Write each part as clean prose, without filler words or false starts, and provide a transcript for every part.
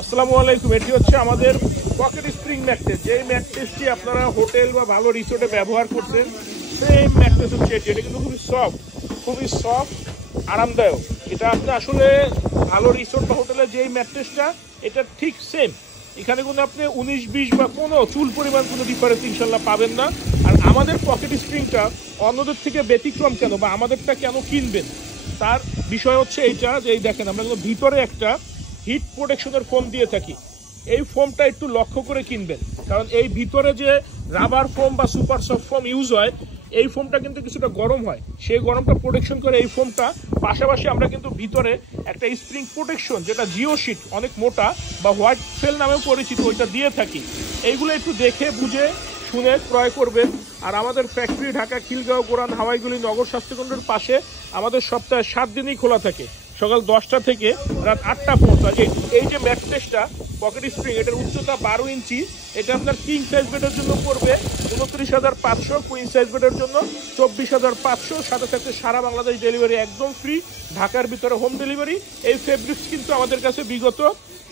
আসসালামু আলাইকুম। এটি হচ্ছে আমাদের পকেট স্প্রিং ম্যাট্রেস। যেই ম্যাট্রেসটি আপনারা হোটেল বা ভালো রিসোর্টে ব্যবহার করছেন সেম ম্যাট্রেস হচ্ছে এটি। এটা কিন্তু খুবই সফট আরামদায়ক। এটা আপনি আসলে ভালো রিসোর্ট বা হোটেলে যেই ম্যাট্রেসটা এটা ঠিক সেম। এখানে কোনো আপনি 19-20 বা কোনো চুল পরিমাণ কোনো ডিফারেন্স ইনশাল্লাহ পাবেন না। আর আমাদের পকেট স্প্রিংটা অন্যদের থেকে ব্যতিক্রম কেন বা আমাদেরটা কেন কিনবেন তার বিষয় হচ্ছে এইটা যে এই দেখেন আমরা কিন্তু ভিতরে একটা হিট প্রোটেকশনের ফোম দিয়ে থাকি। এই ফোমটা একটু লক্ষ্য করে কিনবেন, কারণ এই ভিতরে যে রাবার ফোম বা সুপার সফট ফোম ইউজ হয় এই ফোমটা কিন্তু কিছুটা গরম হয়, সেই গরমটা প্রোটেকশন করে এই ফোমটা। পাশাপাশি আমরা কিন্তু ভিতরে একটা স্প্রিং প্রোটেকশন যেটা জিও শিট অনেক মোটা বা হোয়াইট ফেল নামেও পরিচিত ওইটা দিয়ে থাকি। এইগুলো একটু দেখে বুঝে শুনে ক্রয় করবেন। আর আমাদের ফ্যাক্টরি ঢাকা খিলগাঁও গোরান হাওয়াইগুলি নগর স্বাস্থ্যকেন্দ্রের পাশে। আমাদের সপ্তাহে 7 দিনই খোলা থাকে, সকাল 10টা থেকে রাত 8টা পর্যন্ত। এই যে ম্যাট্রেসটা পকেট স্প্রিং, এটার উচ্চতা 12 ইঞ্চি। এটা আপনার কিং সাইজ বেডের জন্য পড়বে 29,500, কুইন সাইজ বেডের জন্য 24,500। সাথে সাথে সারা বাংলাদেশ ডেলিভারি একদম ফ্রি, ঢাকার ভিতরে হোম ডেলিভারি। এই ফেব্রিক্স কিন্তু আমাদের কাছে বিগত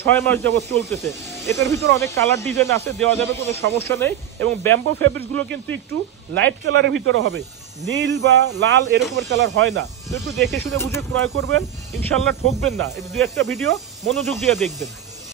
6 মাস যাবত চলতেছে। এটার ভিতরে অনেক কালার ডিজাইন আছে, দেওয়া যাবে, কোনো সমস্যা নেই। এবং ব্যাম্বো ফেব্রিকগুলো কিন্তু একটু লাইট কালারের ভিতরে হবে, নীল বা লাল এরকমের কালার হয় না। তো একটু দেখে শুনে বুঝে ক্রয় করবেন, ইনশাল্লাহ ঠকবেন না। এটা 2-1টা ভিডিও মনোযোগ দিয়ে দেখবেন।